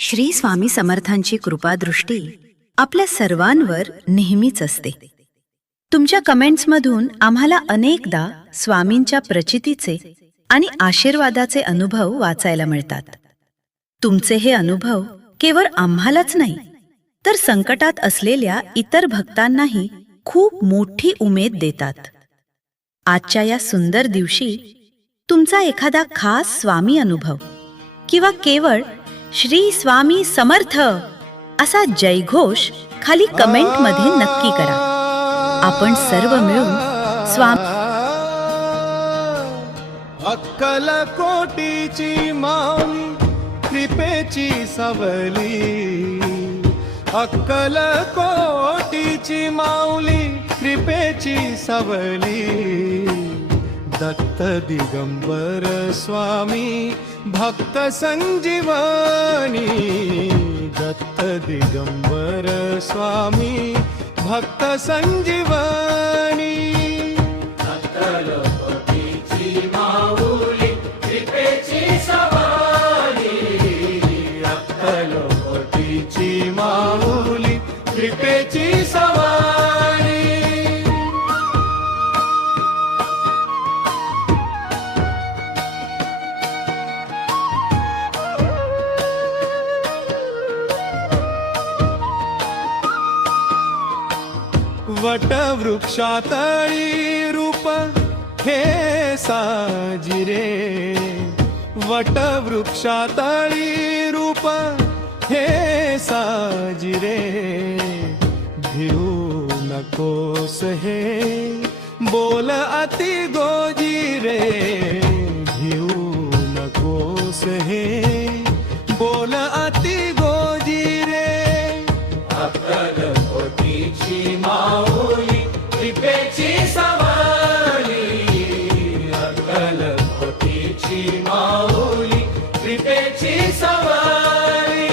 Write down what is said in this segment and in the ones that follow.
श्री स्वामी समर्थांची कृपादृष्टी आपल्या सर्वांवर नेहमीच असते. तुमच्या कमेंट्समधून आम्हाला अनेकदा स्वामींच्या प्रचितीचे आणि आशीर्वादाचे अनुभव वाचायला मिळतात. तुमचे हे अनुभव केवळ आम्हालाच नाही, तर संकटात असलेल्या इतर भक्तांनाही खूप मोठी उमेद देतात. आजच्या या सुंदर दिवशी तुमचा एखादा खास स्वामी अनुभव किंवा केवळ श्री स्वामी समर्थ असा जयघोष खाली कमेंटमध्ये नक्की करा. आपण सर्व मिळून स्वामी अक्कलकोटीची माऊली कृपेची सवली, अक्कलकोटीची माऊली कृपेची सवली. दत्त दिगंबर स्वामी भक्त संजीवनी, दत्त दिगंबर स्वामी भक्त संजीवनी. अक्कलकोटीची माऊली कृपेची सवली, अक्कलकोटीची माऊली कृपेची सवली. वटवृक्षातळी रूप हे साजिरे, वटवृक्षातळी रूप हे साजिरे. भिऊ नकोस हे बोल अति गोजिरे, भिऊ नकोस हे बोल अति गोजिरे. अक्कलकोटीची माऊली कृपेची सवली, अक्कलकोटीची माऊली कृपेची सवली.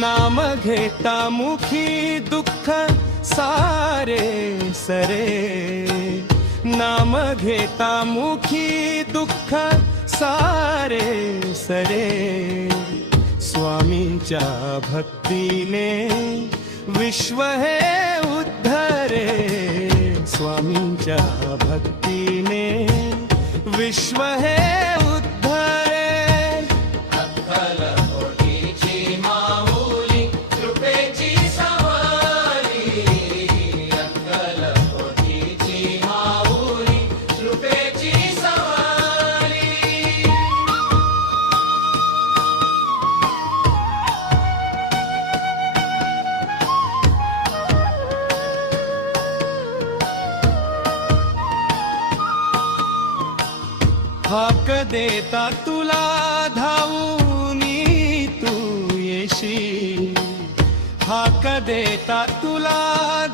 नाम घेता मुखी दुःख सारे सरे, नाम घेता मुखी दुःख सारे सरे. स्वामींच्या भक्तीने विश्व हे उद्धरे, स्वामींच्या भक्तीने विश्व हे उद्धरे. अक्कलकोटीची माऊली कृपेची सवली, अक्कलकोटीची माऊली कृपेची सवली. हाक देता तुला धावूनी तू येशी, हाक देता तुला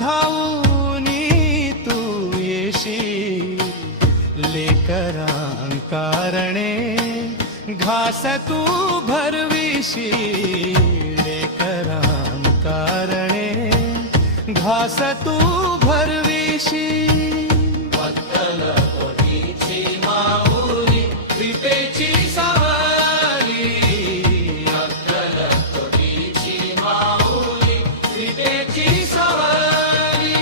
धावूनी तू येशी. लेकरांकारणे घास तू भरविशी, लेकरांकारणे घास तू भरविशी. अक्कलकोटीची माऊली कृपेची सवली, अक्कलकोटीची माऊली कृपेची सवली.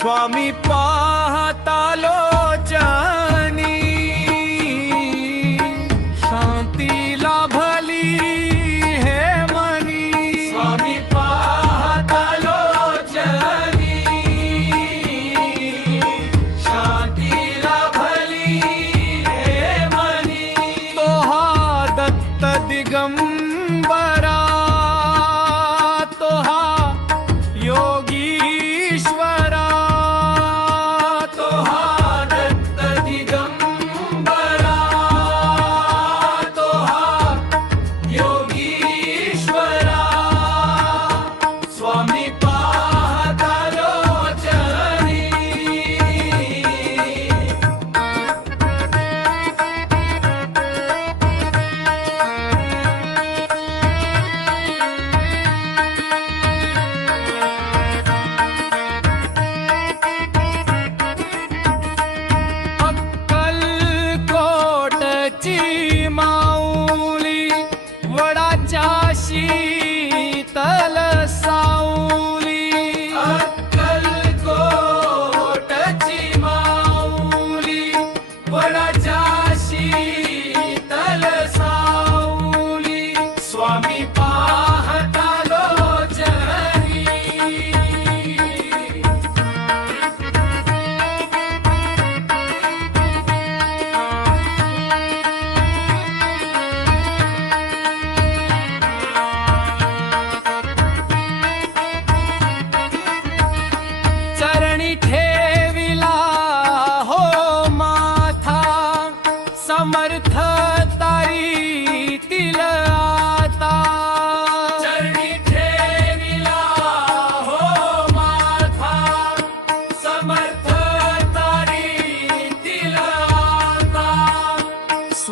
स्वामी पाहता लोचनी शांती लाभली हे मनी, स्वामी पाहता लोचनी शांती लाभली हे मनी. तो हा दत्त दिगंबरा, तो हा योगीश्वरा,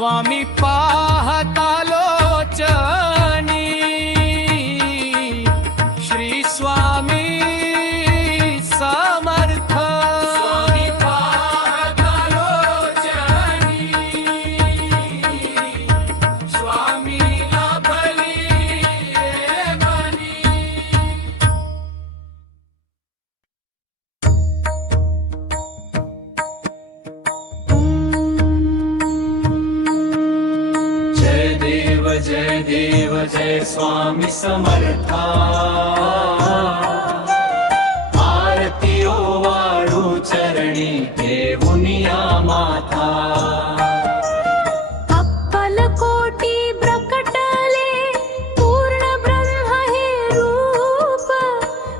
स्वामी पाहता लोचनी श्री स्वामी समर्थ स्वामी पाहता लोचनी स्वामी लाभली रे मनी. जय देव जय स्वामी समर्था आरती ओवाळू चरणी घेऊनिया माथा. अक्कलकोटी प्रकटले पूर्ण ब्रह्म हे रूप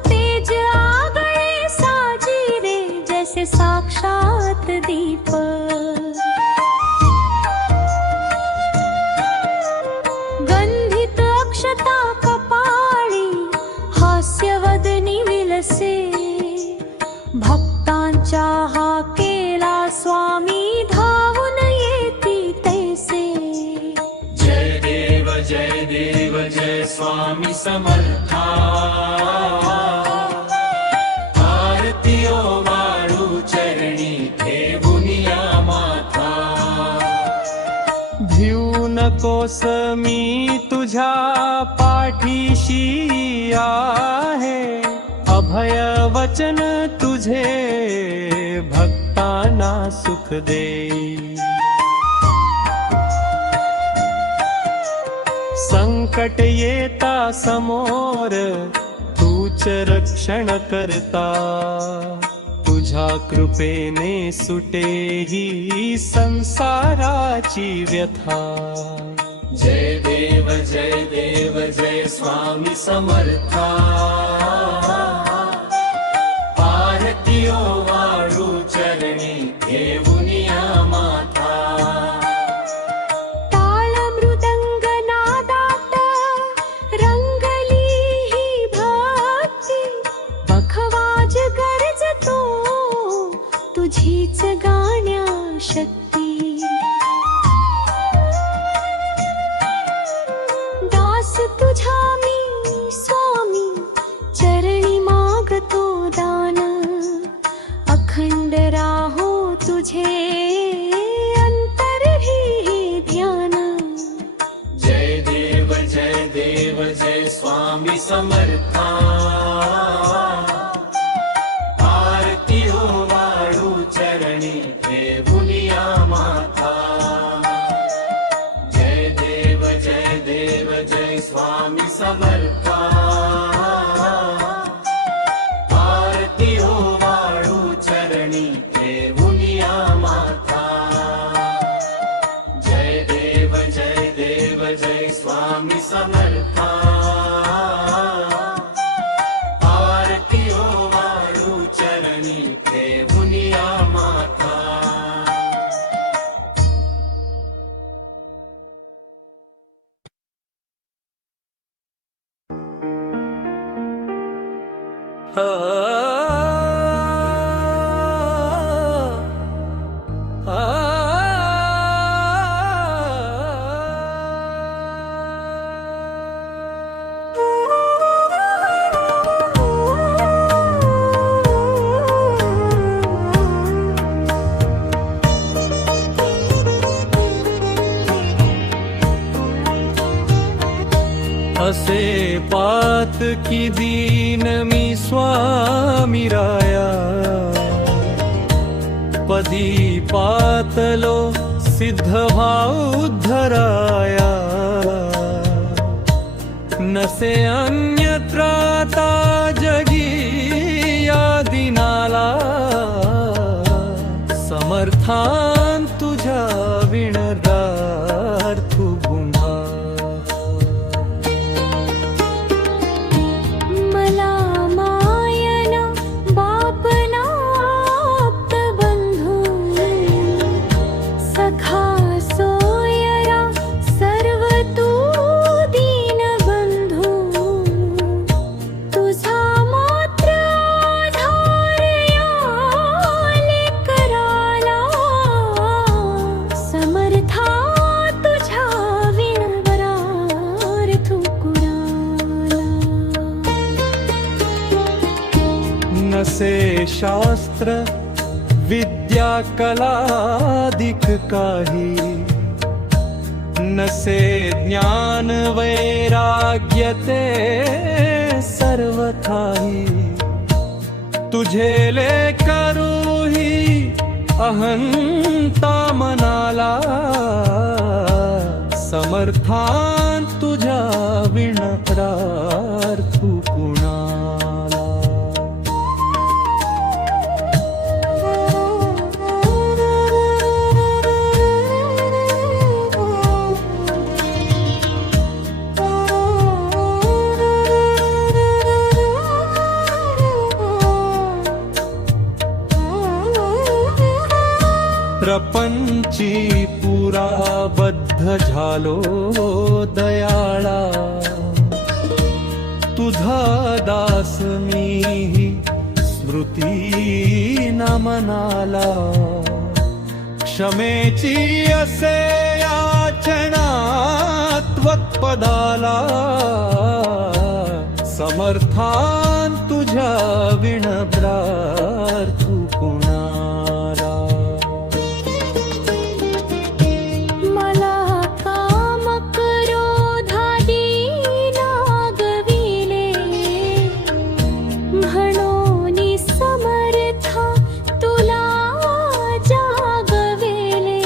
तेज आगळे साजिरे जैसे साक्षात दीप. गंधित अक्षता कपाळी हास्यवदनी विलसे भक्तांच्या हाकेला स्वामी धावून येती तैसे. जय देव जय स्वामी समर्था आरती ओवाळू चरणी घेऊनिया माथा. भिऊ नकोस मी तुझ्या पाठीशी आहे अभय वचन तुझे भक्तांना सुख दे. संकट येता समोर तूच रक्षण करता तुझ्या कृपेने सुटे ही संसाराची व्यथा. जय देव जय स्वामी समर्था आरती ओवाळू चरणी घेऊनिया माथा. ताळ मृदंग नादात रंगली ही भक्ती बखवाज गरजतो तुझीच गाण्या शक्ती. दास तुझा मी स्वामी चरणी मागतो दान अखंड राहो तुझे अंतर ही ध्यान. जय देव जय स्वामी समर्था आरती ओवाळू चरणी घेऊनिया माथा. जय देव जय स्वामी समर्था आरती ओवाळू चरणी घेऊनिया माथा. जय देव जय स्वामी समर्था आरती ओवाळू चरणी घेऊनिया माथा. असे पात की दीन मी स्वामी राया पदी पातलो सिद्ध भाव उद्धराया नसे अन्यत्राता जगी या दिनाला समर्थान तुझ्या विणदार्थू गुंभा मला मायना बापना आप्त बंधू सखा सोयरा सर्व तू दीन बंधू तुझा मात्र आधार या लेकराला समर्था शास्त्र विद्या कलादिक काही, नसे ज्ञान वैराग्य ते सर्वथाही. तुझे ले करूही अहंता मनाला, समर्थान तुझ्या विण प्रार्थू कुणाला. प्रपंची पुरा बद्ध झालो दयाळा, तुझा दास मीही स्मृती न मनाला. क्षमेची असे याचना त्वत्पदाला, समर्थान तुझ्या विण प्रार्थू कुणाला. मला काम क्रोधादी लागविले, म्हणून समर्था तुला जागविले.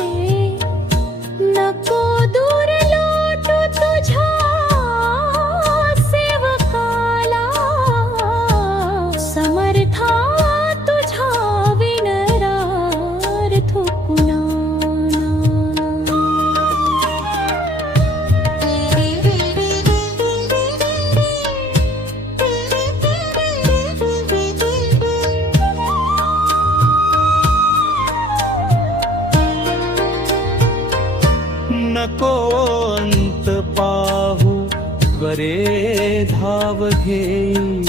नको दूर लोटू तुझ्या सेवकाला, समर्था तुझ्या विनरार्थ कुणाला. नको अंत पाहू वरे धाव घेई,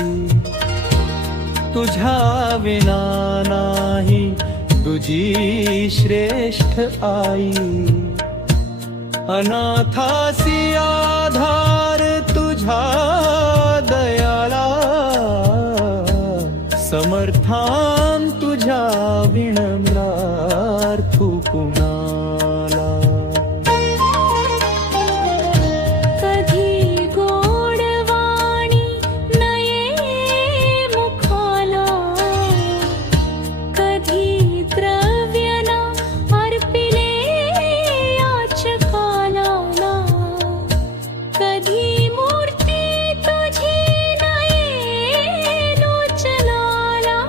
तुझ्या विना नाही तुझी श्रेष्ठ आई. अनाथासी आधार तुझा दयाला, समर्थान तुझ्या विण प्रार्थू कुणाला. कधी गोडवाणी नये मुखाला, कधी द्रव्यना अर्पिले याचकाला. कधी मूर्ती तुझी नये लोचनाला,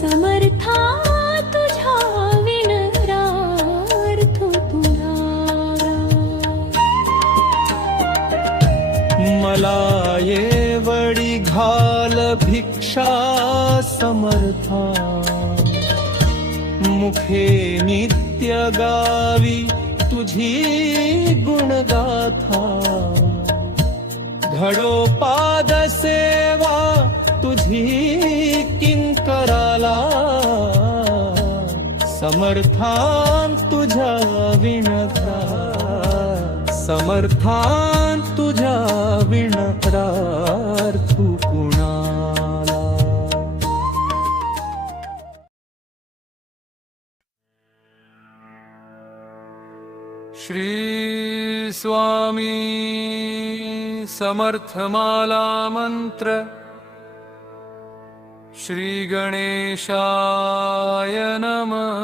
समर्था तुझ्या विनरार्थ कुणाला. मला ये वडी घाल भिक्षा समर्था, मुखे नित्य गावी तुझी गुणगाथा. घडो पाद सेवा तुझी किंकराला, समर्थान तुझ्या विण समर्थान तुझ्या विण प्रार्थू कुणाला. श्री स्वामी समर्थमाला मंत्र. श्री गणेशाय नमः.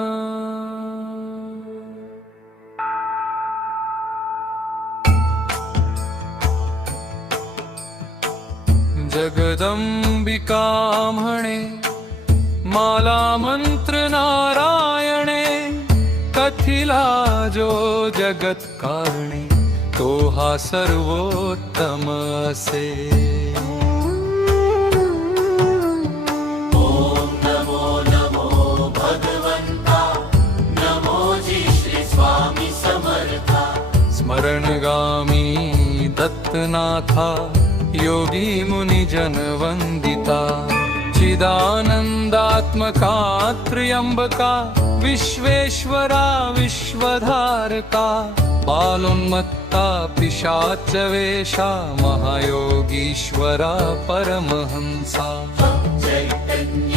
जगदंबिका म्हणे माला मंत्र नारायणे, कथिला जो जगत कारणे तो हा सर्वोत्तम असे. ओम नमो नमो भगवंता, नमोजी श्री स्वामी समर्था. स्मरणगामी दत्तनाथा, योगी मुनिजन वंदिता. चिदानंदात्मका त्र्यंबका, विश्वेश्वरा विश्वधारका. बालोन्मत्ता पिशाच वेशा, महायोगीश्वरा परमहंसा. चैतन्य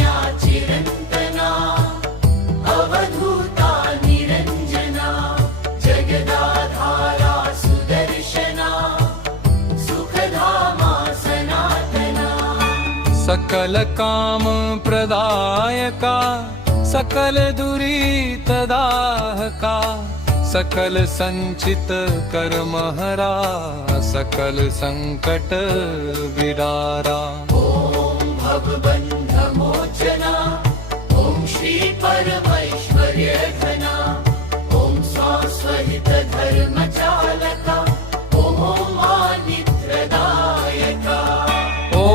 सकल काम प्रदायका सकल दुरीत दाहका सकल संचित कर्महरा सकल संकट विदारा भवबन्धमोचना ॐ श्री परमैश्वर्य घना ॐ स्वास्वहित धर्मचालका ॐ मानित्रदायका ॐ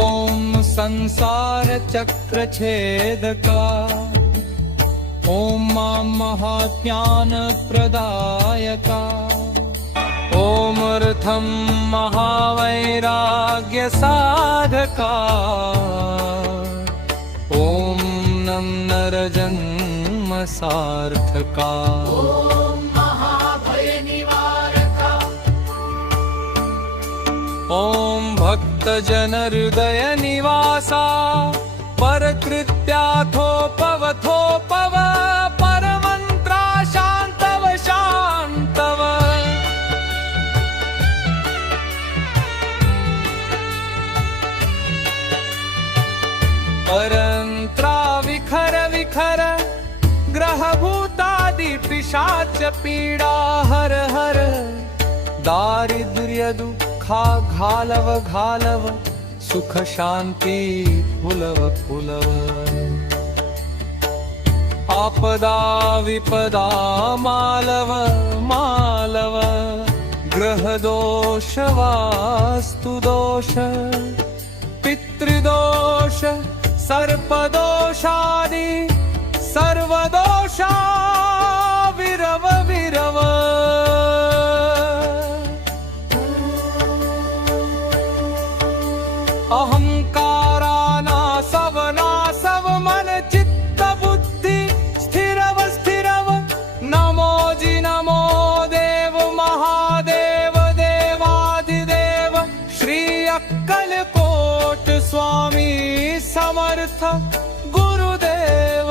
संसार चक्र छेदका ॐ मां महाज्ञान प्रदायका ॐ अर्थं महावैराग्य साधका ॐ नरजन्म सार्थका ॐ महाभय निवारका ॐ भक्तजन हृदय निवासा परकृत्याथोपवथोपव परमन्त्रा शान्तव शान्तव परन्त्रा विखर विखर ग्रहभूतादि पिशाच पीडा हर हर दारिद्र्य दुःखा घालव घालव सुख शांती फुलव फुलव आपदा विपदा मालव मालव ग्रह दोष वास्तु दोष पितृदोष सर्पदोषादि सर्वदोषा विरव विरव अहंकारानासव नासव मन चित्त बुद्धि स्थिरव स्थिरव नमो जी नमो देव महादेव देवाधिदेव श्री अक्कलकोट स्वामी समर्थ गुरुदेव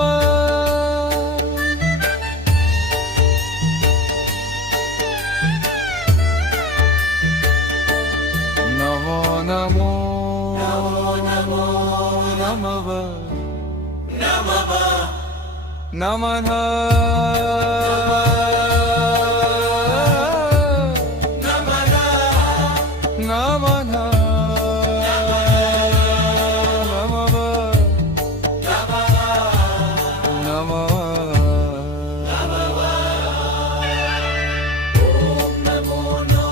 नमो नमो नमः नमः नमः नमो नो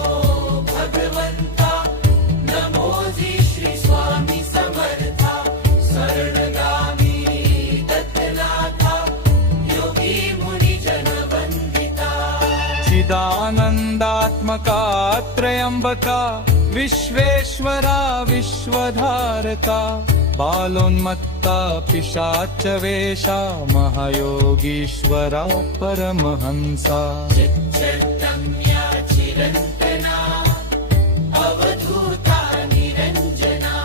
भगवन्ता नमो जी श्री स्वामी समर्था शरणगामी दत्तनाथा योगी मुनि जन वन्दिता चिदानन्दात्मका त्र्यम्बका विश्वेश्वरा विश्वधारका बालोन्मत्ता पिशाच वेशा महायोगीश्वरा परमहंसा चिच्चटम्या चिरन्तना अवधूता निरञ्जना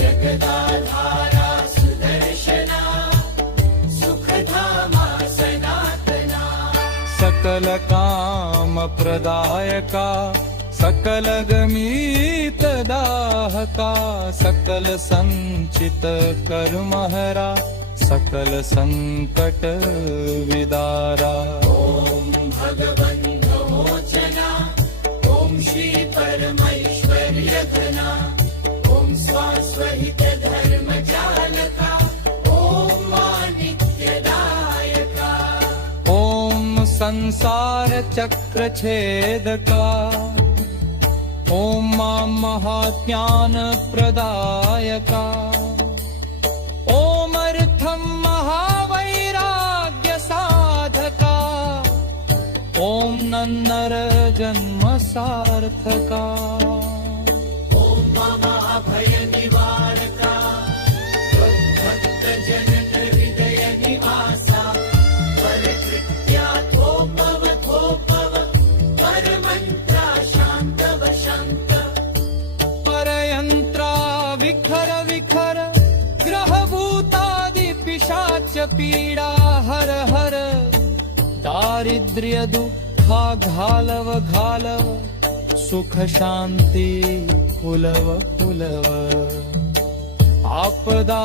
जगदाधारा सुदर्शना सुखधामा सनातना सकल काम प्रदायका सकल गमीत दाहका सकल संचित कर्महरा सकल संकट विदारा ॐ भगवन्धमोचना ॐ श्री परमैश्वर्य घना ॐ स्वास्वहित धर्मचालका ॐ मानित्यदायका ॐ संसार चक्र छेदका ॐ मां महाज्ञान प्रदायका ॐ अर्थं महावैराग्य साधका ॐ नन्नर जन्म सार्थका ॐ महाभय निवारका भक्तजन हृदय निवासा परकृत्याथोपवथोपव परमन्त्रा शान्तव शान्त परयन्त्रा विखर विखर ग्रहभूतादि पिशाच पीडा हर हर दारिद्र्य दुःखा घालव घालव सुख शांती फुलव फुलव आपदा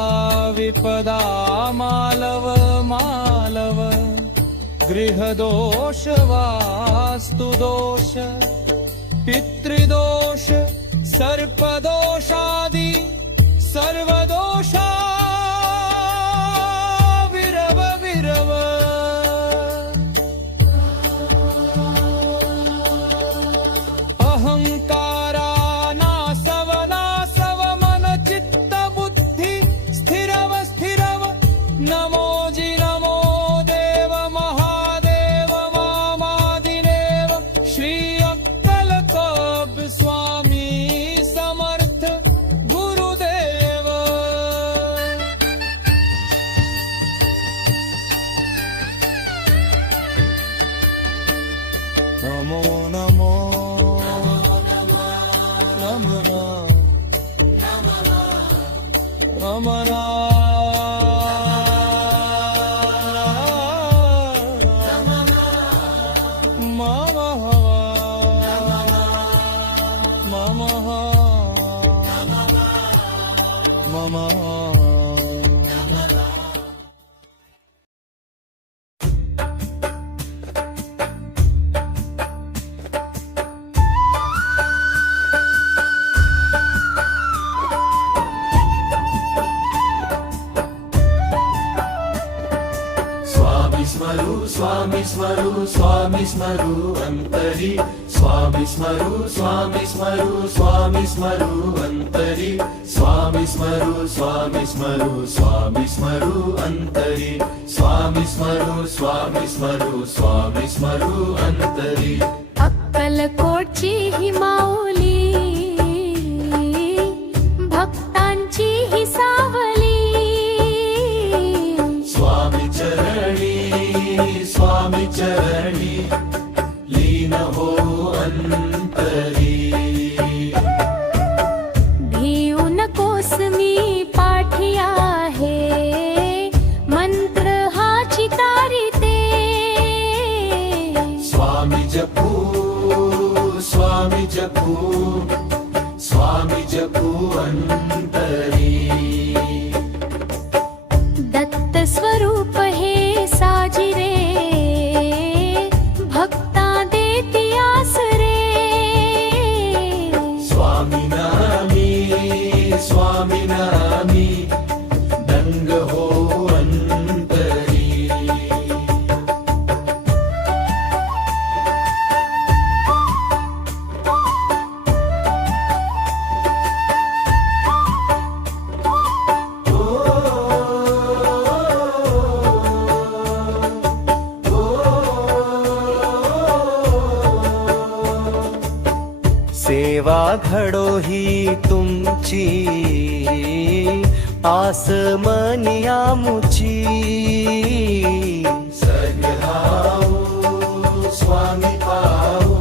विपदा मालव मालव गृहदोष वास्तुदोष पितृदोष सर्पदोषादि सर्वदोषा विरव विरव अहंकारा नासव नासव मन चित्त बुद्धी स्थिरव स्थिरव नमोजी नमो देव महादेव मामादिदेव श्री अक्कलकोप स्वामी समर्थ गुरुदेव नमो नमो नमना स्वामी स्मरु स्वामी स्मरु स्वामी स्मरु अंतरी स्वामी स्मरु स्वामी स्मरु स्वामी स्मरु अंतरी स्वामी स्मरु स्वामी स्मरु स्वामी स्मरु अंतरी स्वामी स्मरु स्वामी स्मरु स्वामी स्मरु अंतरी अक्कलकोटची ही माऊली भक्तांची ही सावली स्वामी चरणी लीन हो अंतरी भिऊ नकोस मी पाठी आहे मंत्र हा चितारिते स्वामी जपू स्वामी जपू स्वामी जपू अंतरी दत्त स्वरूप हे साजिरे भक्ता देती आसरे स्वामी नामी दंग हो अंतरी सेवा घडो ही तुमची आस मनी आमुची सगळाऊ स्वामी पाऊ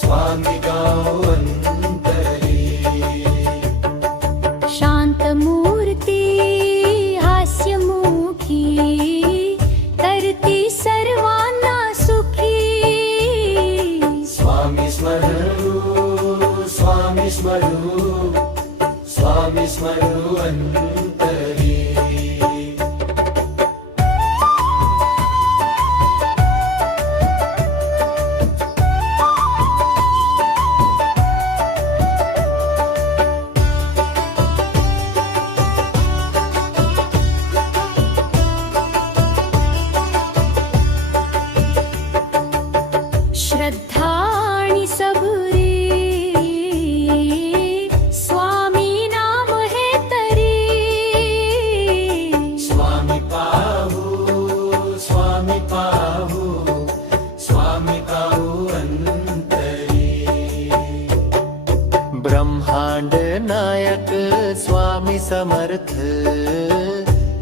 स्वामी गाऊ अंतरी शांत मूर्ती हास्यमुखी करती सर्वांना सुखी स्वामी स्मरू स्वामी स्मरू स्वामी स्मरू अंतरी श्रद्धा आणि सबुरी स्वामी नाम हे तरी स्वामी पाहू स्वामी पाहू अंतरी ब्रह्मांड नायक स्वामी समर्थ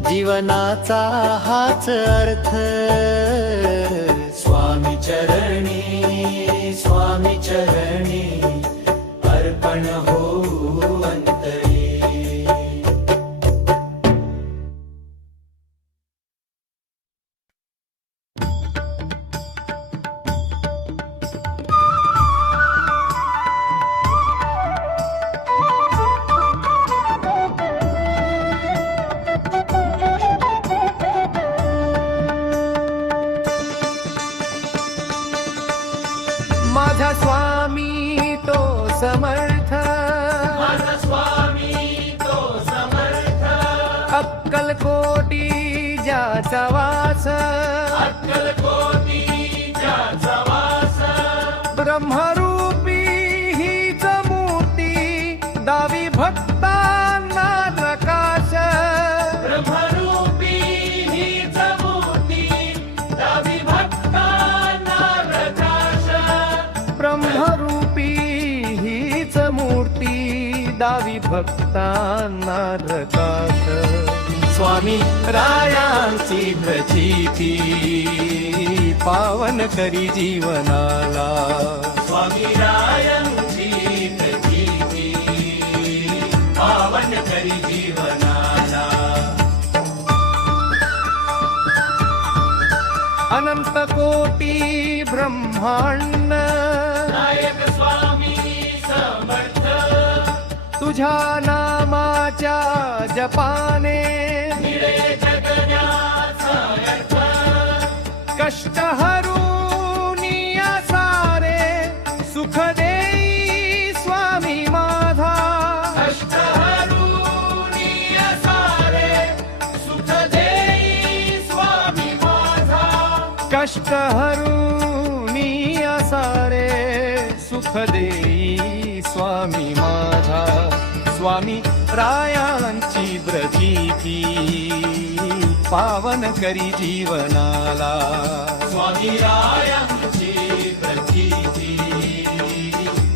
जीवनाचा हाच अर्थ स्वामी चरणी अर्पण हो अंतरी माझा स्वामी तो समर्थ, माझा स्वामी तो समर्थ, अक्कलकोटी ज्याचा वास, अक्कलकोटी ज्याचा वास, ब्रह्मरूपी हीच मूर्ती दावी भक्तांना प्रकाश, ब्रह्मरूपी हीच मूर्ती दावी भक्तांना प्रकाश, ब्रह्मरूपी हीच मूर्ती दावी भक्तांना प्रकाश. स्वामी रायांची प्रचिती पावन करी जीवनाला, स्वामी रायांची प्रचिती पावन करी जीवनाला. अनंत कोटी ब्रह्मांड नायक स्वामी समर्थ, तुझ्या नामाच्या जपाने मिळे जगण्याचा अर्थ, कष्ट हरूनी सारे सुख देई स्वामी माझा, कष्ट हरूनी सारे सुख देई स्वामी माझा, कष्ट हरूनी सारे सुख देई स्वामी माझा. स्वामी रायांची प्रचिती पावन करी जीवनाला, स्वामी रायांची प्रचिती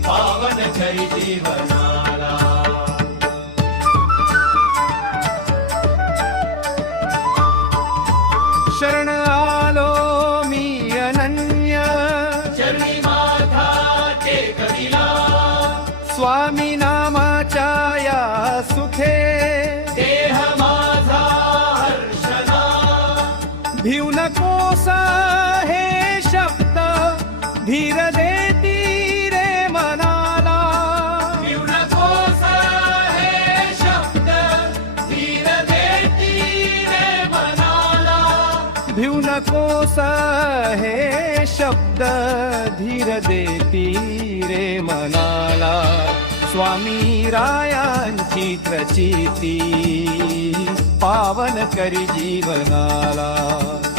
पावन करी जीवनाला. शरण आलो मी अनन्य, चरणी माझा टेकविला, स्वामी नामाच्या या सुखे देह माझा हर्षला, भिऊ नकोस हे शब्द धीर देती रे मनाला, भिऊ नकोस हे शब्द धीर देती रे मनाला, भिऊ नकोस हे शब्द धीर देती रे मनाला. स्वामी रायांची प्रचिती पावन करी जीवनाला,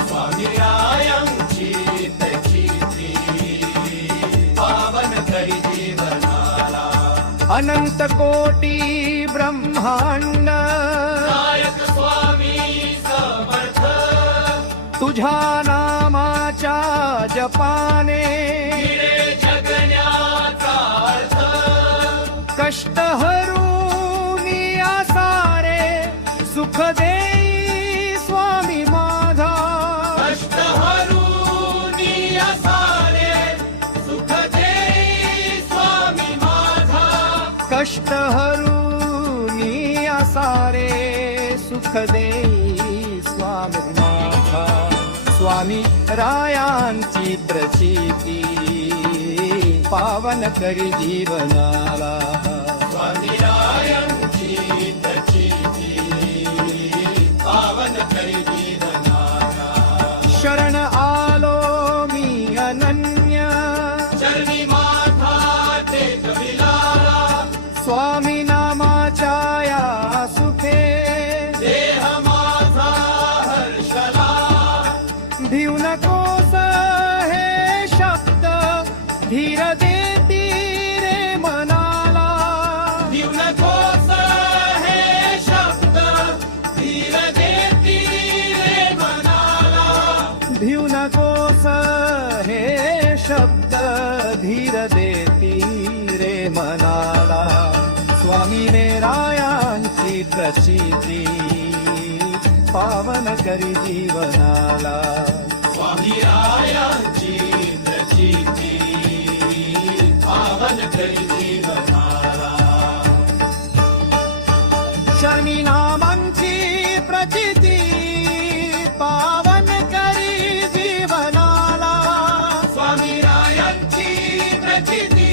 स्वामी रायांची प्रचिती पावन करी जीवनाला. अनंत कोटी ब्रह्मांड नायक स्वामी समर्थ, तुझ्या नामाच्या जपाने मिळे जगण्याचा अर्थ, कष्ट हरूनी सारे सुख देई स्वामी माझा, कष्ट हरूनी सारे सुख देई स्वामी माझा, कष्ट हरूनी सारे सुख देई स्वामी माझा. स्वामी रायांची प्रचिती पावन करी जीवनाला, स्वामी रायांची प्रचिती पावन करी जीवनाला. शरण आलो मी अनन्य, चरणी माझा टेकविला, स्वामी नामाच्या या सुखे देह माझा हर्षला, भिऊ नकोस हे शब्द धीर देती रे मनाला, भिऊ नकोस हे शब्द धीर देती रे मनाला, भिऊ नकोस हे शब्द धीर देती रे मनाला. स्वामी रायांची प्रचिती पावन करी जीवनाला, स्वामी रायांची प्रचिती पावन करी जीवनाला. शनी नामांची प्रचिती पावन करी जीवनाला, स्वामी रायांची प्रचिती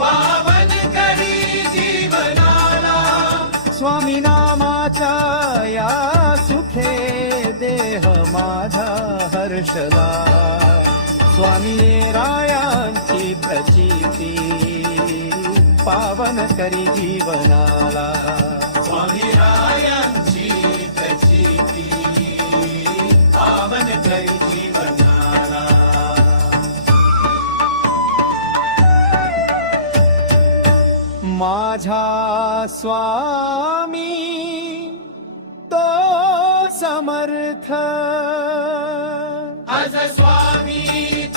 पावन करी जीवनाला. स्वामी नामाच्या या सुखे देह माझा हर्षला. स्वामी रायांची प्रचिती पावन करी जीवनाला स्वामी रायांची प्रचिती पावन करी जीवनाला माझा स्वामी तो समर्थ आज स्वामी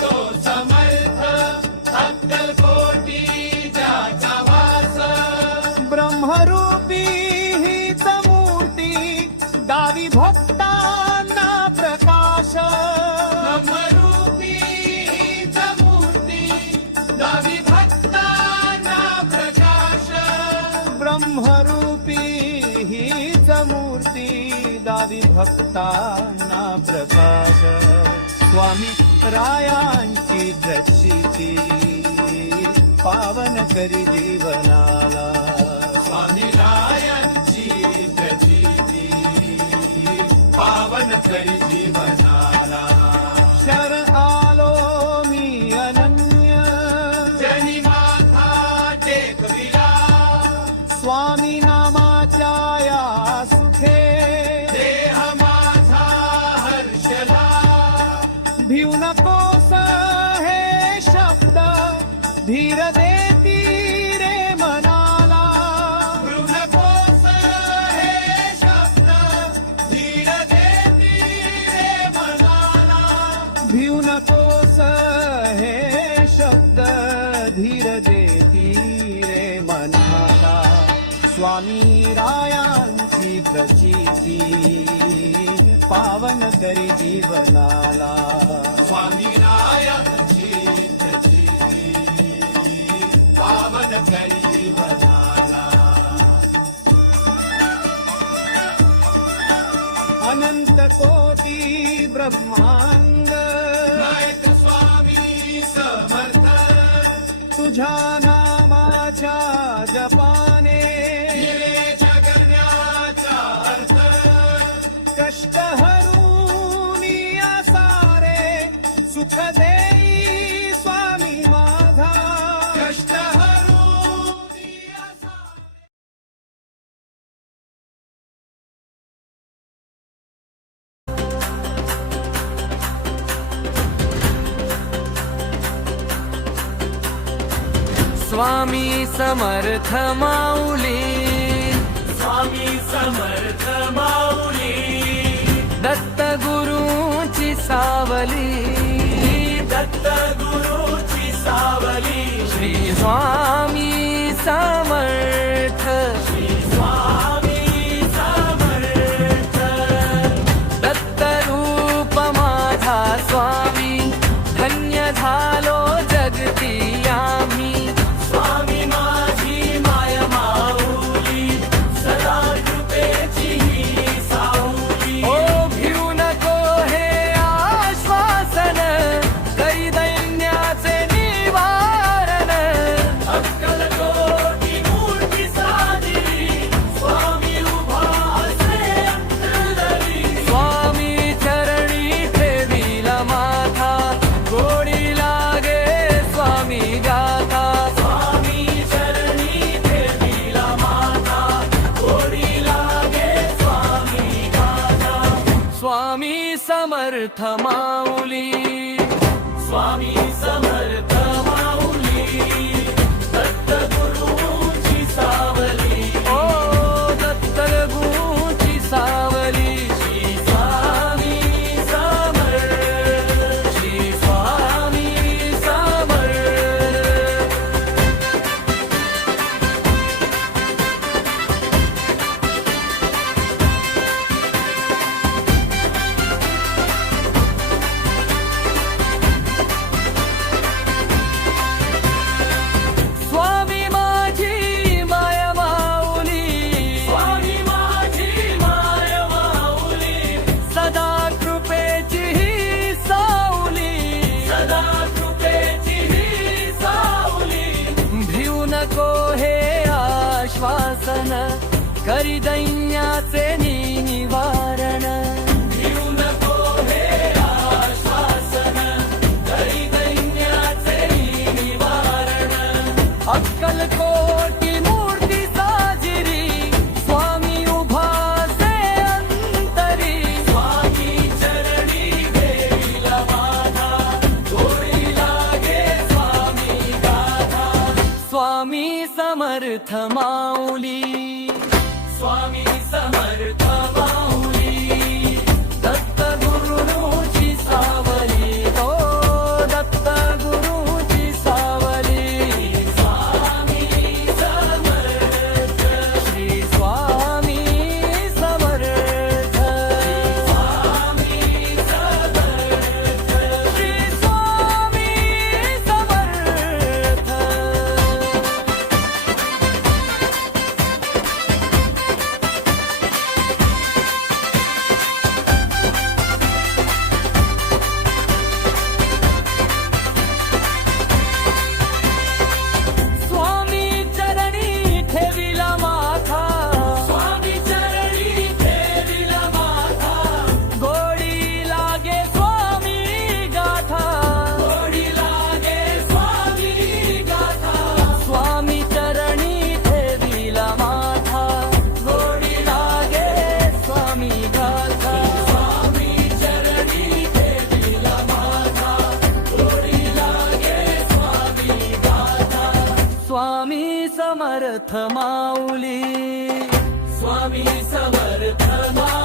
तो समर्थ अक्कलकोटी ज्याचा वास ब्रह्मरूपी हीच मूर्ती दावी भक्तांना प्रकाश ब्रह्मरूपी हीच मूर्ती दावी भक्तांना प्रकाश ब्रह्मरूपी हीच मूर्ती दावी भक्तांना प्रकाश स्वामी रायांची प्रचिती पावन करी जीवनाला स्वामी रायांची प्रचिती पावन करी जीवनाला शरण आलो मी अनन्य जनी माथा टेकविला स्वामी नामाच्या या सुखे देह माझा हर्षला भिऊ नकोस हे शब्द धीर देती रे मनाला नकोस हे शब्द धीर देती रे मनाला भिऊ नकोस हे शब्द धीर देती रे मनाला स्वामी रायांची प्रचिती पावन करी जीवनाला स्वामी रायांची प्रचिती पावन करी जीवनाला अनंत कोटी ब्रह्मांड नायक स्वामी समर्थ तुझ्या नामाच्या जपाने हिरे जगण्याचा अर्थ कष्ट हरू सारे सुख देई स्वामी माझा कष्ट हरून स्वामी समर्थ माऊली स्वामी समर्थ माऊली दत्त गुरूची सावली दत्त गुरुची सावली श्री स्वामी समर्थ श्री स्वामी समर्थ दत्त रूप माझा स्वामी धन्य झालो जगती आम्ही स्वामी माझी माय माऊली सदा कृपेची ही सावली ओ भिऊ नको हे आश्वासन करी दैन्याचे निवारण अक्कलकोटी मूर्ती साजिली स्वामी उभा असे अंतरदरी स्वामी चरणी ठेविला माथा गोडी लागे स्वामी गाथा स्वामी चरणी ठेविला माता गोडी लागे स्वामी गाथा स्वामी समर्थ माऊली स्वामी समर्थ माऊली दत्त गुरुची सावली ओ दत्त गुरूची सावली श्री स्वामी समर्थ श्री स्वामी समर्थ स्वामी माझी माय माऊली स्वामी माझी माय माऊली सदा कृपेची ही सावली सदा कृपेची ही सावली भिऊ नको हे आश्वासन करी दैन्याचे निवारण भिऊ नको हे आश्वासन करी दैन्याचे निवारण समर्थ माऊली स्वामी समर्थ माऊली दत्त गुरुची सावली ओ दत्त गुरुची सावली स्वामी समर्थ श्री स्वामी समर्थ स्वामी समर्थ श्री स्वामी समर्थ स्वामी चरणी ठेविला माथा स्वामी चरणी ठेविला माथा गोडी लागे स्वामी गाथा गोडी लागे स्वामी गाथा स्वामी चरणी ठेविला माथा गोडी लागे स्वामी गाथा स्वामी चरणी ठेविला माथा गोडी लागे स्वामी गाथा स्वामी समर्थ माऊली स्वामी समर्थ माऊली